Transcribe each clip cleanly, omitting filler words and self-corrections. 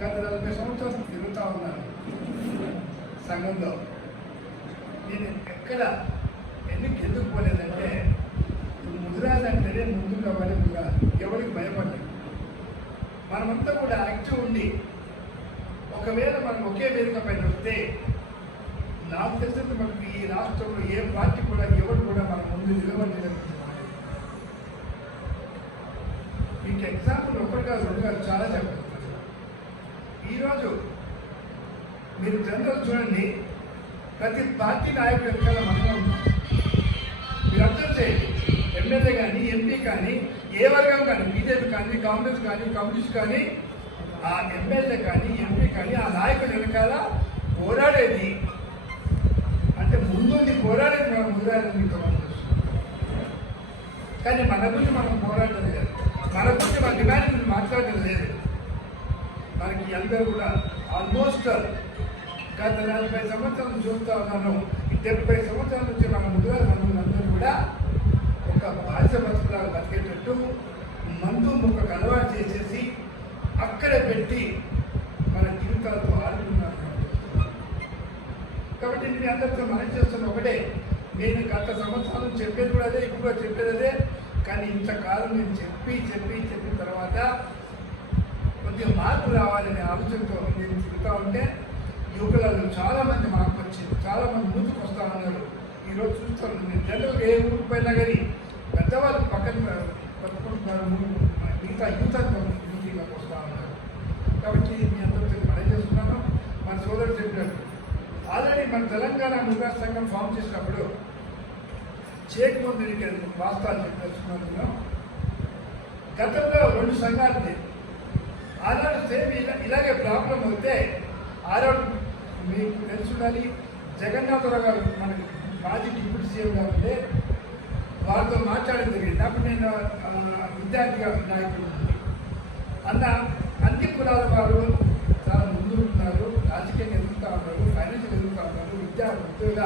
గత 40 సంవత్సరాలు తిరుగుతూ ఉన్నాను సంఘంలో. నేను ఎక్కడ ఎందుకు పోలేదంటే ముదిరాజు అంటేనే ముందుగా పడే ముదిరాజు, ఎవరికి భయపడ్డాడు. మనమంతా కూడా యాక్టివ్ ఉండి ఒకవేళ మనం ఒకే వేదిక పైన వస్తే నాకు తెలిసినంత మనకి ఈ రాష్ట్రంలో ఏ పార్టీ కూడా ఎవరు కూడా మన ముందు నిలబడలేదు. మీకు ఎగ్జాంపుల్ ఒకటి కాదు రెండు కాదు చాలా చెప్పారు. ఈరోజు మీరు జనరల్ చూడండి, ప్రతి పార్టీ నాయకుడు వెనకాల మనం మీరు అబ్జర్వ్ చేయండి. ఎమ్మెల్యే కానీ ఎంపీ కానీ ఏ వర్గం కానీ బీజేపీ కానీ కాంగ్రెస్ కానీ కమ్యూనిస్ట్ కానీ ఆ ఎమ్మెల్యే కానీ ఎంపీ కానీ ఆ నాయకుడు వెనకాల పోరాడేది అంటే ముందుండి పోరాడేది మనం ముదిరాలని కానీ మన గురించి మనం పోరాడడం లేదు, మన గురించి మన డిమాండ్ గురించి మాట్లాడడం లేదు. మనకి అందరూ కూడా ఆల్మోస్ట్ గత 40 సంవత్సరాలు చూస్తూ ఉన్నాను. 70 సంవత్సరాల నుంచి మన ముదిరాజు అందరూ కూడా ఒక బాధ్య బతుకులాగా బతికేటట్టు మందు ముక్కకు అలవాటు చేసేసి అక్కడే పెట్టి మన జీవితాలతో ఆడుకున్నారు. కాబట్టి నేను అందరితో మనం చేస్తున్న ఒకటే, నేను గత సంవత్సరాలు చెప్పేది కూడా అదే, ఇప్పుడు కూడా చెప్పేది అదే. కానీ ఇంతకాలం నేను చెప్పిన తర్వాత కొద్దిగా మార్పు రావాలనే ఆలోచనతో నేను తిరుగుతూ ఉంటే యువకులలో చాలామంది మార్పు వచ్చింది, చాలామంది ముందుకు వస్తూ ఉన్నారు. ఈరోజు చూస్తాను నేను జనరల్గా ఏ ఊరికి పోయినా కానీ పెద్దవాళ్ళు పక్కన పట్టుకుంటున్నారు, మిగతా యూత్ మీటింగ్లోకి వస్తూ ఉన్నారు. కాబట్టి మీ అందరితో పని చేస్తున్నాను. మన సోదరుడు చెప్పినట్టు ఆల్రెడీ మన తెలంగాణ ముదిరాజు సంఘం ఫామ్ చేసినప్పుడు చేయకముందు వాస్తవాలు చెప్పేస్తున్నాను. గతంలో 2 సంఘాలు లేవు. ఆనాడు సేమ్ ఇలాగే ప్రాబ్లం వస్తే ఆనాడు మీకు తెలుసుండాలి, జగన్నాథరావు గారు మనకి మాజీ డిప్యూటీ సీఎం గారు ఉంటే వారితో మాట్లాడడం జరిగింది. అప్పుడు నేను విద్యార్థిగా నాయకుడు అన్న అన్ని కులాల వారు చాలా ముందు ఉన్నారు, రాజకీయంగా ఎదుగుతూ ఉన్నారు, ఫైనాన్షియల్ ఎదుగుతూ ఉన్నారు, ఉద్యోగ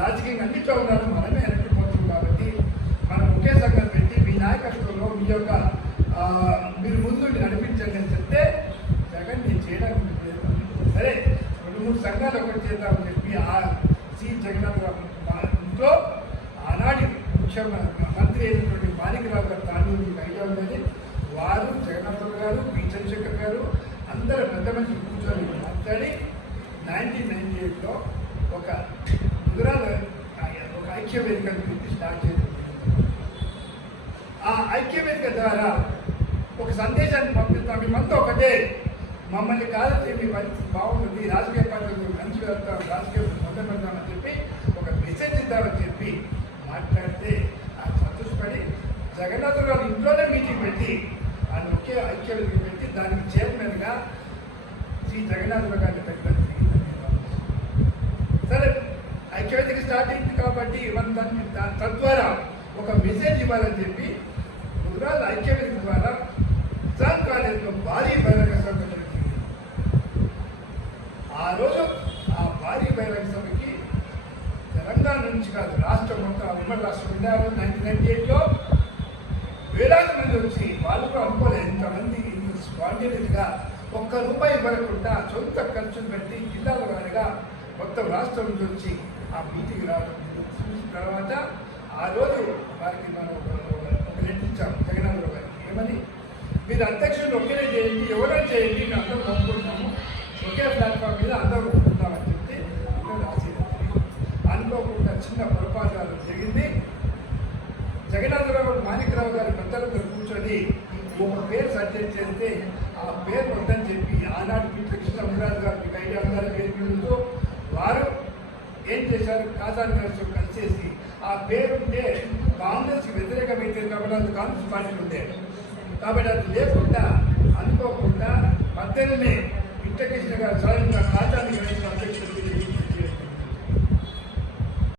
రాజకీయంగా అన్నింటిలో ఉన్నారు, మనమే వెనక్కిపోతున్నాం. కాబట్టి మనం ఒకే సంఘం పెట్టి మీ నాయకత్వంలో మీ యొక్క మీరు ముందు నడిపించండి అని చెప్తే జగన్ నేను చేయడానికి సరే 2-3 సంఘాలు ఒకటి చేద్దామని చెప్పి ఆ సి జగన్నాథరావు ఇంట్లో ఆనాటి ముఖ్యమంత్రి అయినటువంటి మాణిక్యరావు గారు తాను ఐడియా ఉన్నది. వారు జగన్నాథరావు గారు, పి చంద్రశేఖర్ గారు అందరూ పెద్ద మనిషి కూర్చొని మాట్లాడి 1998లో ఒక ముదిరాజు ఒక ఐక్య వేదికను పెట్టి స్టార్ట్ చేసింది. ఆ ఐక్య వేదిక ద్వారా ఒక సందేశాన్ని పంపిస్తాం, మేమంతా ఒకటే, మమ్మల్ని కాదంటే మీ పరిస్థితి బాగుంటుంది, రాజకీయ పార్టీలు మంచి వెళ్తాం, రాజకీయ మొదలు పెడతామని చెప్పి ఒక మెసేజ్ ఇద్దామని చెప్పి మాట్లాడితే ఆ సంతోషపడి జగన్నాథరావు ఇంట్లోనే మీటింగ్ పెట్టి ఆయన ఒకే ఐక్య వేదిక పెట్టి దానికి చైర్మన్గా శ్రీ జగన్నాథరావు గారిని పెట్టడం జరిగింది. సరే ఐక్యవేదిక స్టార్ట్ అయింది కాబట్టి తద్వారా ఒక మెసేజ్ ఇవ్వాలని చెప్పి ముదిరాజు ఐక్యవేదిక ద్వారా ఇస్లాం కాలేజీలో భారీ బహిరంగ సభ జరిగింది. ఆ రోజు ఆ భారీ బహిరంగ సభకి తెలంగాణ నుంచి కాదు రాష్ట్రం మొత్తం ఉమ్మడి రాష్ట్రం ఇండియాలో 1998లో వేలాది మంది వచ్చి వాళ్ళు కూడా అనుకోలేదు ఇంతమంది స్పాంటేనియస్గా ₹1 ఇవ్వకుండా సొంత ఖర్చును పెట్టి జిల్లాల వారిగా మొత్తం రాష్ట్రం నుంచి వచ్చి ఆ మీటింగ్ రావడం తర్వాత ఆ రోజు వారికి మనం ఒక లెటర్ ఇచ్చాము జగన్నాథరావు గారికి. ఏమని, మీరు అధ్యక్షులు ఒకేనే చేయండి, ఎవరైనా చేయండి, మేము అందరం ఒప్పుకుంటాము, ఒకే ప్లాట్ఫామ్ మీద అందరూ ఒప్పుకుంటామని చెప్తే అందరూ రాసేది. అనుకోకుండా చిన్న పొరపాటు జరిగింది. జగన్నాథరావు మాణిక్యరావు గారి పెద్దలతో కూర్చొని ఒక పేరు సజెస్ట్ చేస్తే ఆ పేరు వద్దని చెప్పి ఆనాడు పీట్ల కృష్ణరాజు గారు మీకు ఐడియా ఉండాలి పేరు వారు ఏం చేశారు, కాసాని గారితో కలిసేసి ఆ పేరుంటే కాంగ్రెస్కి వ్యతిరేకమైతే కాబట్టి అది కాంగ్రెస్ పార్టీ ఉండే కాబట్టి అది లేకుండా అనుకోకుండా మధ్యలోనే పీట్ల కృష్ణ గారు స్వయంగా కాసాని గారి అధ్యక్షుడు